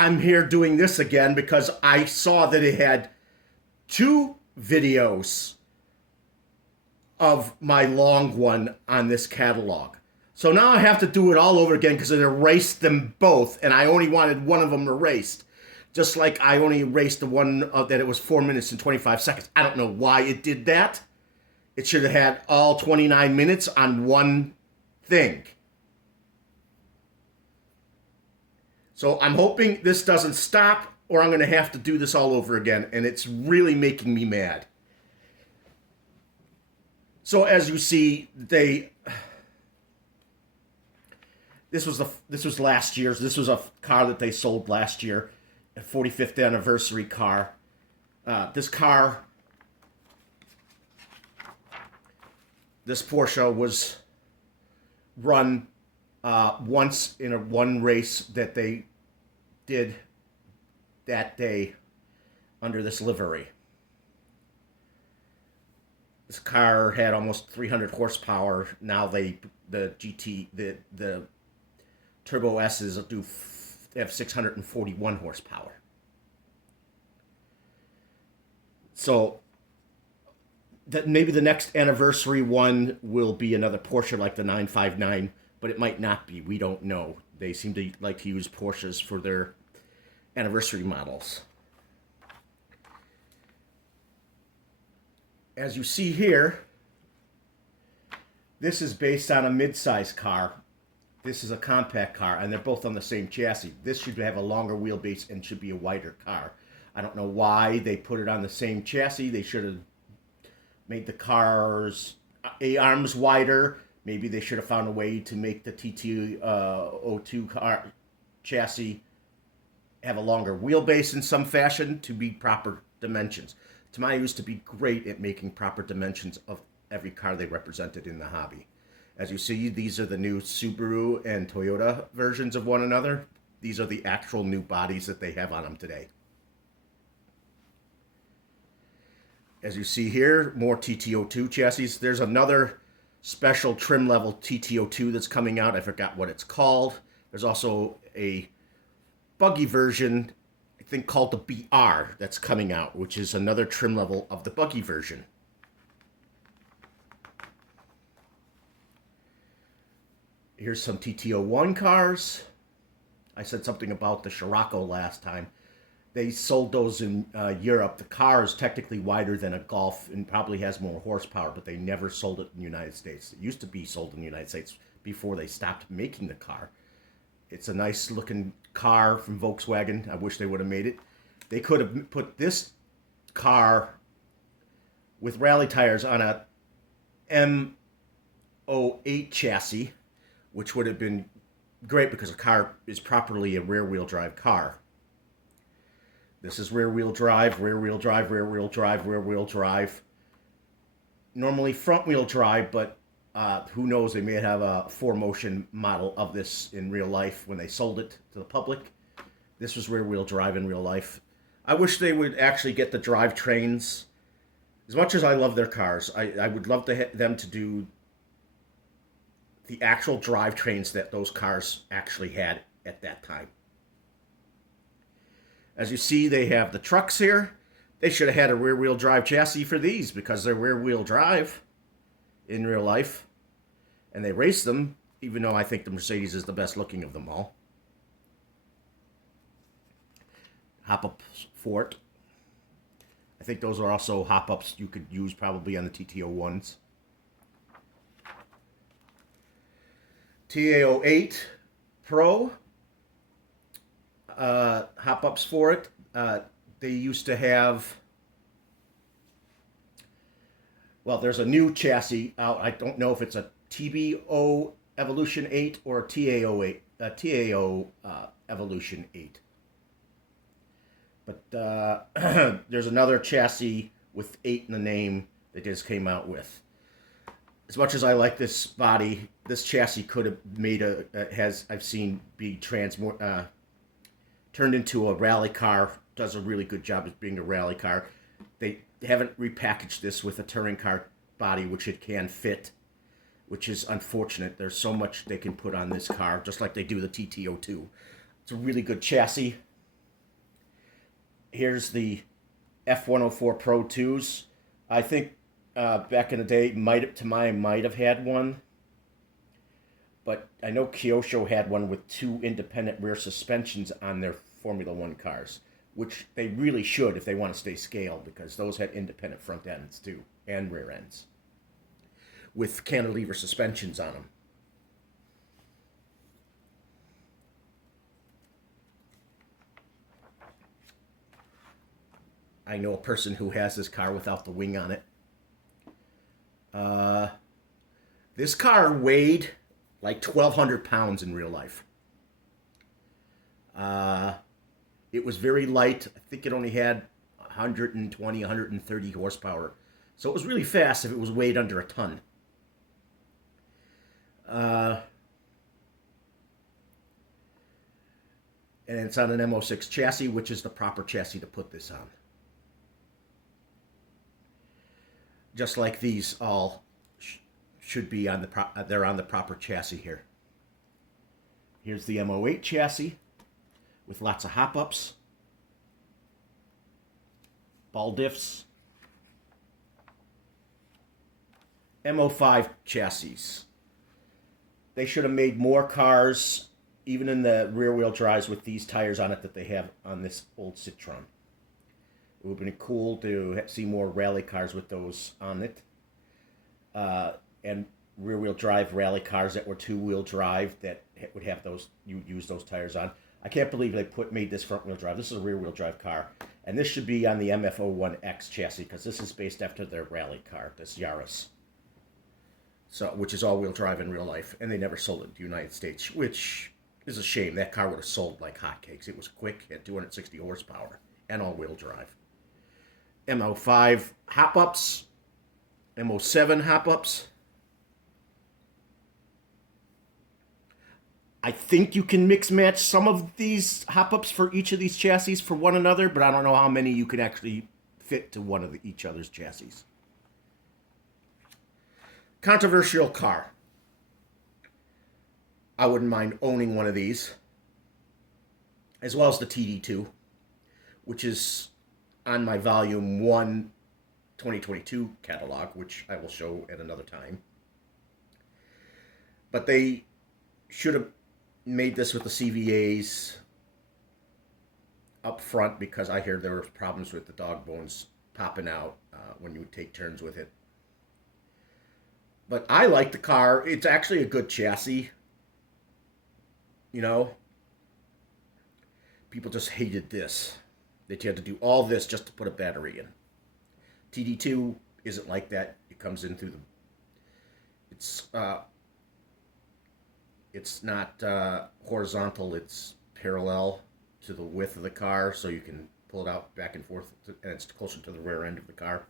I'm here doing this again because I saw that it had 2 videos of my long one on this catalog. So now I have to do it all over again because it erased them both, and I only wanted one of them erased. Just like I only erased the one that it was 4 minutes and 25 seconds. I don't know why it did that. It should have had all 29 minutes on one thing. So I'm hoping this doesn't stop, or I'm going to have to do this all over again, and it's really making me mad. So as you see, this was last year's. This was a car that they sold last year, a 45th anniversary car. This Porsche was run once in one race that they did that day under this livery. This car had almost 300 horsepower. Now the Turbo S's have 641 horsepower. So that maybe the next anniversary one will be another Porsche like the 959, but it might not be. We don't know. They seem to like to use Porsches for their anniversary models. As you see here, this is based on a mid-size car. This is a compact car, and they're both on the same chassis. This should have a longer wheelbase and should be a wider car. I don't know why they put it on the same chassis. They should have made the car's arms wider. Maybe they should have found a way to make the TT02 car chassis have a longer wheelbase in some fashion to be proper dimensions. Tamiya used to be great at making proper dimensions of every car they represented in the hobby. As you see, these are the new Subaru and Toyota versions of one another. These are the actual new bodies that they have on them today. As you see here, more TT02 chassis. There's another special trim level TT02 that's coming out. I forgot what it's called. There's also a buggy version, I think called the BR, that's coming out, which is another trim level of the buggy version. Here's some TT01 cars. I said something about the Scirocco last time. They sold those in Europe. The car is technically wider than a Golf and probably has more horsepower, but they never sold it in the United States. It used to be sold in the United States before they stopped making the car. It's a nice looking car from Volkswagen. I wish they would have made it. They could have put this car with rally tires on a M08 chassis, which would have been great because the car is properly a rear-wheel drive car. This is rear-wheel drive, rear-wheel drive, rear-wheel drive, rear-wheel drive. Normally front-wheel drive, but who knows, they may have a 4Motion model of this in real life when they sold it to the public. This was rear-wheel drive in real life. I wish they would actually get the drivetrains. As much as I love their cars, I would love them to do the actual drivetrains that those cars actually had at that time. As you see, they have the trucks here. They should have had a rear-wheel drive chassis for these because they're rear-wheel drive in real life. And they race them, even though I think the Mercedes is the best looking of them all. Hop-ups for it. I think those are also hop-ups you could use probably on the TT01s. TA08 Pro. Hop-ups for it. They used to have... Well, there's a new chassis out. I don't know if it's a TBO Evolution 8 or a TAO Evolution 8. But there's another chassis with 8 in the name they just came out with. As much as I like this body, this chassis could have made I've seen be turned into a rally car. Does a really good job of being a rally car. They haven't repackaged this with a touring car body, which it can fit, which is unfortunate. There's so much they can put on this car, just like they do the TT02. It's a really good chassis. Here's the F-104 Pro 2s. I think back in the day, might have had one, but I know Kyosho had one with two independent rear suspensions on their Formula One cars, which they really should if they want to stay scale, because those had independent front ends too and rear ends with cantilever suspensions on them. I know a person who has this car without the wing on it. Uh, this car weighed like 1,200 pounds in real life. Uh, it was very light. I think it only had 120, 130 horsepower. So it was really fast if it was weighed under a ton. Uh, and it's on an MO6 chassis, which is the proper chassis to put this on. Just like these all should be on they're on the proper chassis here. Here's the MO8 chassis with lots of hop-ups, ball diffs. MO5 chassis. They should have made more cars, even in the rear-wheel drives, with these tires on it that they have on this old Citroen. It would have been cool to see more rally cars with those on it. And rear-wheel drive rally cars that were two-wheel drive that would have those, you use those tires on. I can't believe they made this front-wheel drive. This is a rear-wheel drive car. And this should be on the MF-01X chassis, because this is based after their rally car, this Yaris. So, which is all-wheel drive in real life. And they never sold it in the United States, which is a shame. That car would have sold like hotcakes. It was quick, had 260 horsepower, and all-wheel drive. MO5 hop-ups, MO7 hop-ups. I think you can mix match some of these hop-ups for each of these chassis for one another, but I don't know how many you can actually fit to one of each other's chassis. Controversial car. I wouldn't mind owning one of these, as well as the TD2, which is on my Volume 1 2022 catalog, which I will show at another time. But they should have made this with the CVAs up front, because I hear there were problems with the dog bones popping out when you would take turns with it. But I like the car. It's actually a good chassis. You know, people just hated this. That you had to do all this just to put a battery in. TD2 isn't like that. It comes in through the... It's not horizontal. It's parallel to the width of the car, so you can pull it out back and forth, and it's closer to the rear end of the car.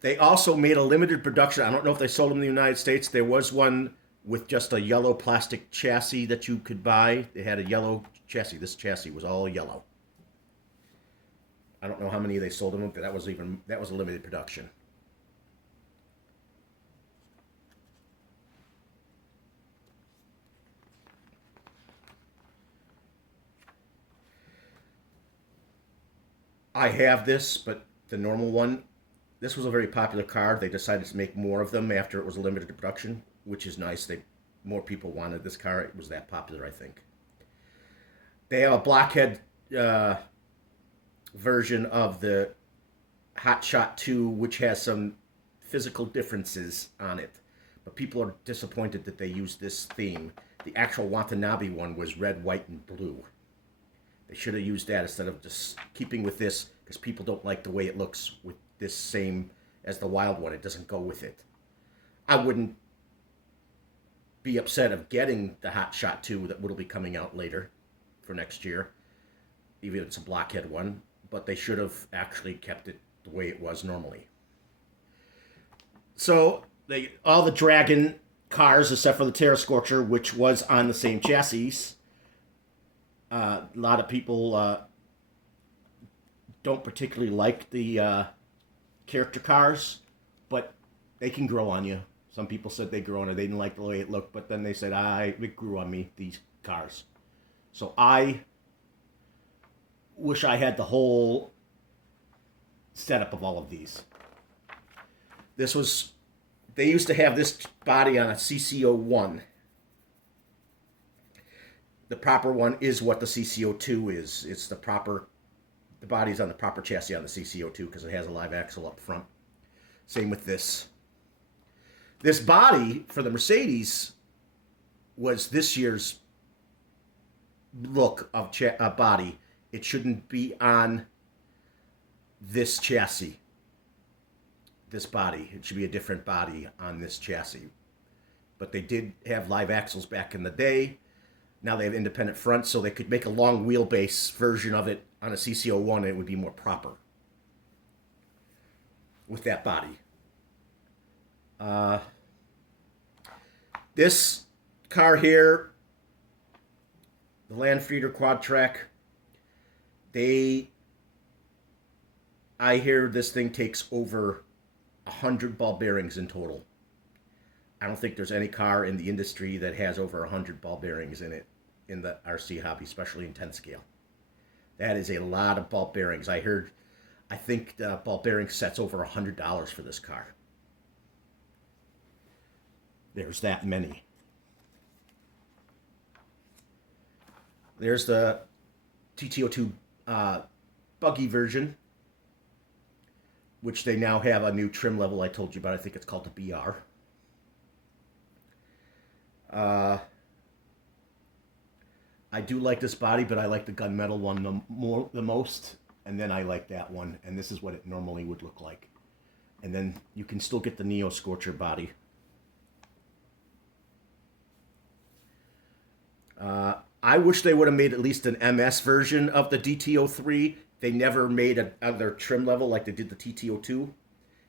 They also made a limited production. I don't know if they sold them in the United States. There was one with just a yellow plastic chassis that you could buy. They had a yellow chassis. This chassis was all yellow. I don't know how many they sold them, but that was a limited production. I have this, but the normal one. This was a very popular car. They decided to make more of them after it was a limited production, which is nice. More people wanted this car. It was that popular, I think. They have a blockhead version of the Hot Shot 2, which has some physical differences on it. But people are disappointed that they used this theme. The actual Watanabe one was red, white, and blue. They should have used that instead of just keeping with this, because people don't like the way it looks with this same as the wild one. It doesn't go with it. I wouldn't be upset of getting the Hot Shot 2 that will be coming out later for next year, even if it's a blockhead one, but they should have actually kept it the way it was normally. So all the Dragon cars, except for the Terra Scorcher, which was on the same chassis, a lot of people don't particularly like the character cars, but they can grow on you. Some people said they grew on it. They didn't like the way it looked, but then they said, it grew on me, these cars. So I wish I had the whole setup of all of these. This was, they used to have this body on a CC01. The proper one is what the CC02 is. It's the proper, the body's on the proper chassis on the CC02 because it has a live axle up front. Same with this. This body for the Mercedes was this year's look of body. It shouldn't be on this chassis, this body. It should be a different body on this chassis. But they did have live axles back in the day. Now they have independent fronts, so they could make a long wheelbase version of it on a CC01 and it would be more proper with that body. This car here, the Landfrieder Quad Track, I hear this thing takes over 100 ball bearings in total. I don't think there's any car in the industry that has over 100 ball bearings in it in the RC hobby, especially in 10 scale. That is a lot of ball bearings. I think the ball bearing set's over $100 for this car. There's that many. There's the TT02 buggy version, which they now have a new trim level I told you about. I think it's called the BR. I do like this body, but I like the gunmetal one the most, and then I like that one, and this is what it normally would look like. And then you can still get the Neo Scorcher body. I wish they would have made at least an MS version of the DT03. They never made another trim level like they did the TT02.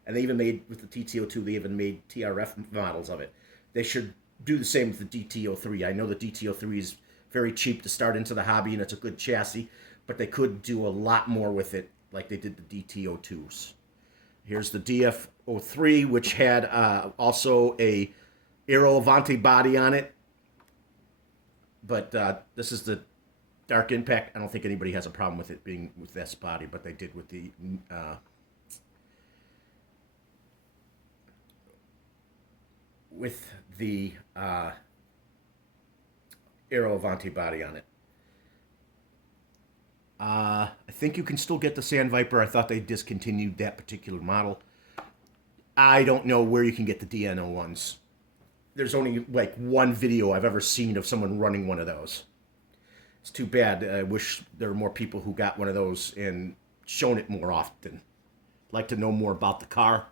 And they even made, with the TT02, they even made TRF models of it. They should do the same with the DT03. I know the DT03 is very cheap to start into the hobby and it's a good chassis, but they could do a lot more with it like they did the DT02s. Here's the DF03, which had also a Aero Avanti body on it. But this is the Dark Impact. I don't think anybody has a problem with it being with this body, but they did with the Aero Avanti body on it. I think you can still get the Sand Viper. I thought they discontinued that particular model. I don't know where you can get the DNO ones. There's only like one video I've ever seen of someone running one of those. It's too bad. I wish there were more people who got one of those and shown it more often. I'd like to know more about the car.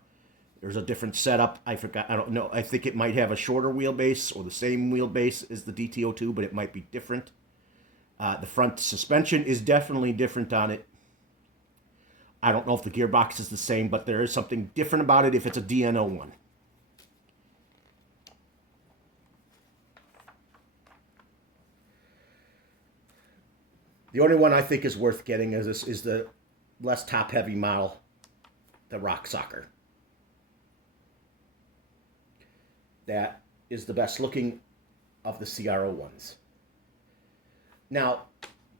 There's a different setup. I forgot. I don't know. I think it might have a shorter wheelbase or the same wheelbase as the DT02, but it might be different. The front suspension is definitely different on it. I don't know if the gearbox is the same, but there is something different about it if it's a DNO one. The only one I think is worth getting is the less top-heavy model, the Rock Soccer. That is the best looking of the CRO ones. Now,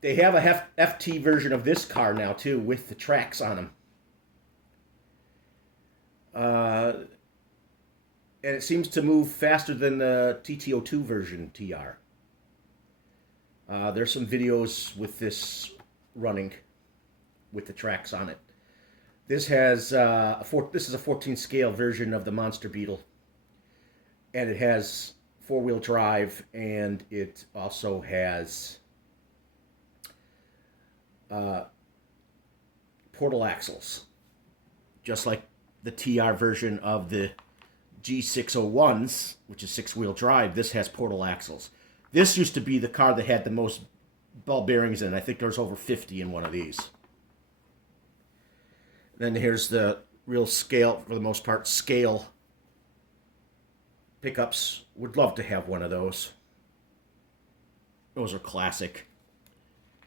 they have a FT version of this car now, too, with the tracks on them. And it seems to move faster than the TT02 version TR. There's some videos with this running with the tracks on it. This has this is a 14 scale version of the Monster Beetle, and it has 4-wheel drive, and it also has portal axles, just like the TR version of the G601s, which is 6-wheel drive. This has portal axles. This used to be the car that had the most ball bearings in it. I think there's over 50 in one of these. Then here's the real scale, for the most part, scale pickups. Would love to have one of those. Those are classic.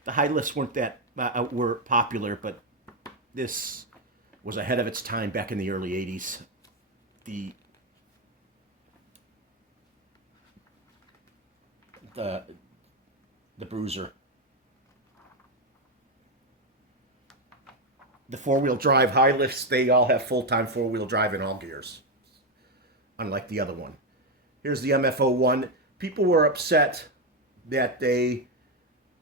The high lifts weren't that were popular, but this was ahead of its time back in the early 80s. The Bruiser. The four-wheel drive high lifts, they all have full-time four-wheel drive in all gears, unlike the other one. Here's the MF-01. People were upset that they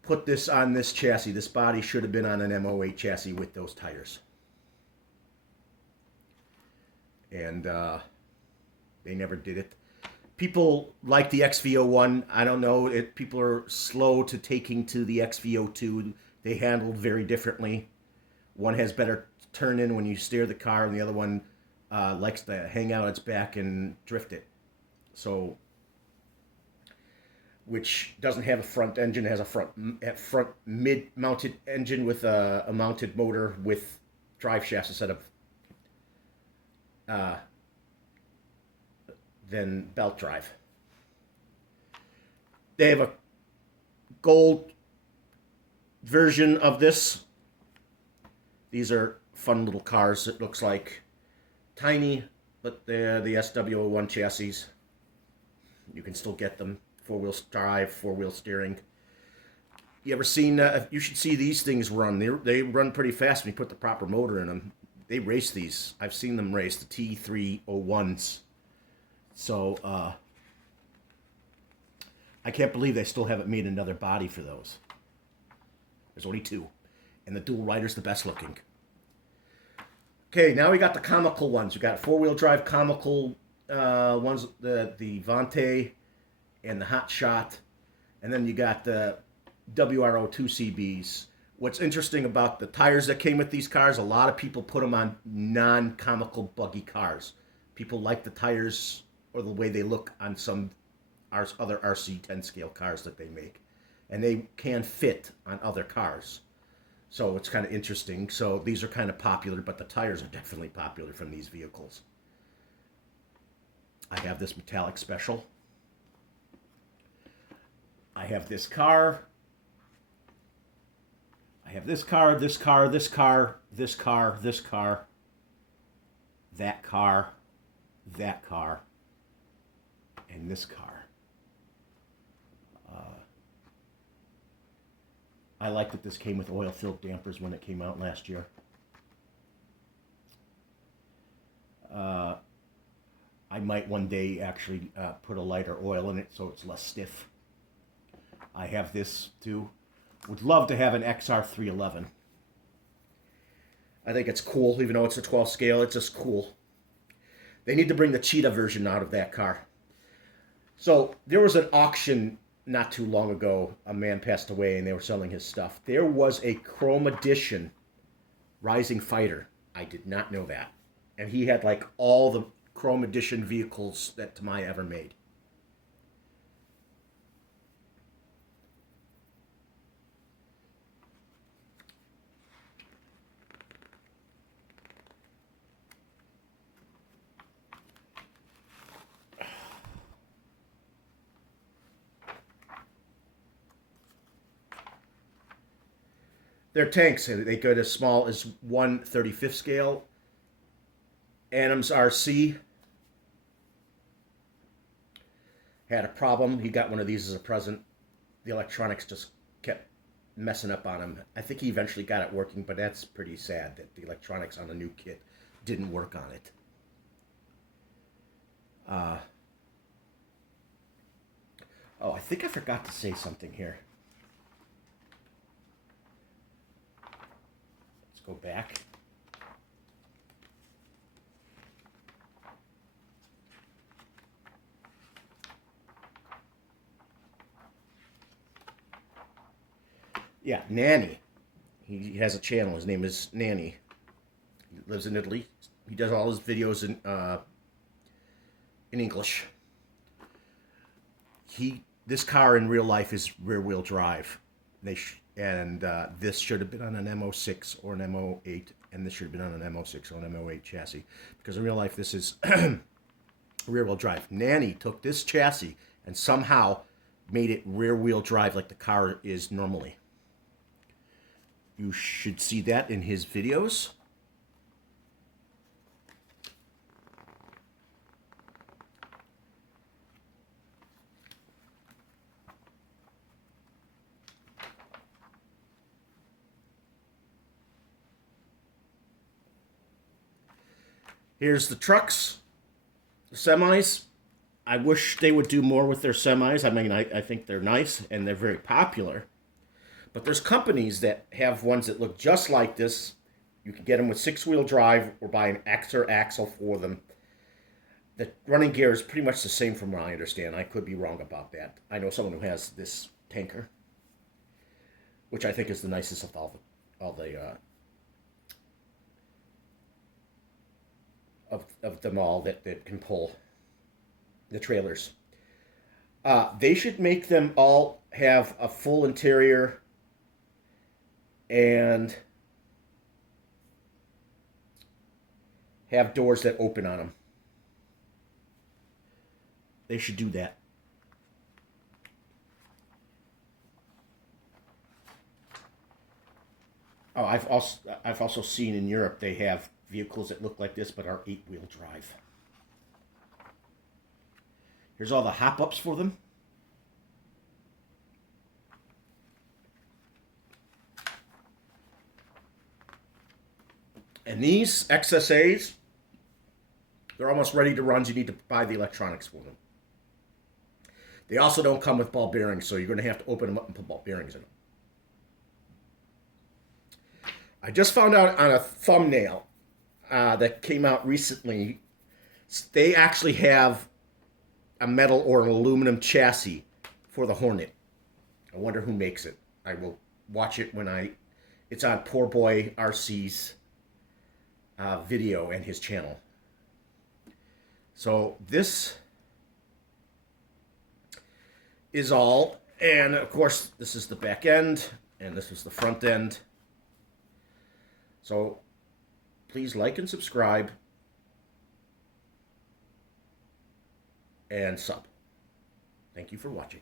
put this on this chassis. This body should have been on an M08 chassis with those tires. And they never did it. People like the XV01. I don't know. People are slow to taking to the XV02. They handled very differently. One has better turn in when you steer the car, and the other one likes to hang out its back and drift it. So, which doesn't have a front engine, has a front mid-mounted engine with a mounted motor with drive shafts instead of than belt drive. They have a gold version of this. These are fun little cars. It looks like tiny, but they're the SW01 chassis. You can still get them. Four-wheel drive, four-wheel steering. You ever seen, you should see these things run. They run pretty fast when you put the proper motor in them. They race these. I've seen them race, the T301s. So, I can't believe they still haven't made another body for those. There's only two. And the dual rider's the best looking. Okay, now we got the comical ones. We got four-wheel drive comical ones, the Vante and the Hot Shot. And then you got the WRO2CBs. What's interesting about the tires that came with these cars, a lot of people put them on non-comical buggy cars. People like the tires or the way they look on some other RC 10 scale cars that they make. And they can fit on other cars. So it's kind of interesting. So these are kind of popular, but the tires are definitely popular from these vehicles. I have this metallic special. I have this car. I have this car, this car, this car, this car, this car, that car, that car, and this car. I liked that this came with oil-filled dampers when it came out last year. I might one day actually put a lighter oil in it so it's less stiff. I have this too. Would love to have an XR311. I think it's cool, even though it's a 12 scale, it's just cool. They need to bring the Cheetah version out of that car. So there was an auction not too long ago. A man passed away and they were selling his stuff. There was a Chrome Edition Rising Fighter. I did not know that. And he had like all the Chrome Edition vehicles that Tamaya ever made. They're tanks. They go as small as 1/35 scale. Adams RC had a problem. He got one of these as a present. The electronics just kept messing up on him. I think he eventually got it working, but that's pretty sad that the electronics on the new kit didn't work on it. Oh, I think I forgot to say something here. Go back. Yeah, Nanny. He has a channel. His name is Nanny. He lives in Italy. He does all his videos in English. This car in real life is rear-wheel drive. This should have been on an M06 or an M08, and this should have been on an M06 or an M08 chassis. Because in real life, this is rear-wheel drive. Nanny took this chassis and somehow made it rear-wheel drive like the car is normally. You should see that in his videos. Here's the trucks, the semis. I wish they would do more with their semis. I mean, I think they're nice and they're very popular. But there's companies that have ones that look just like this. You can get them with six-wheel drive or buy an extra axle for them. The running gear is pretty much the same from what I understand. I could be wrong about that. I know someone who has this tanker, which I think is the nicest of all the of them all that can pull the trailers. They should make them all have a full interior and have doors that open on them. They should do that. Oh, I've also seen in Europe they have vehicles that look like this but are 8-wheel drive. Here's all the hop-ups for them. And these XSAs, they're almost ready to run. So you need to buy the electronics for them. They also don't come with ball bearings, so you're going to have to open them up and put ball bearings in them. I just found out on a thumbnail that came out recently, they actually have a metal or an aluminum chassis for the Hornet. I wonder who makes it. I will watch it when it's on Poor Boy RC's video and his channel. So this is all, and of course this is the back end and this is the front end. So please like and subscribe and sub. Thank you for watching.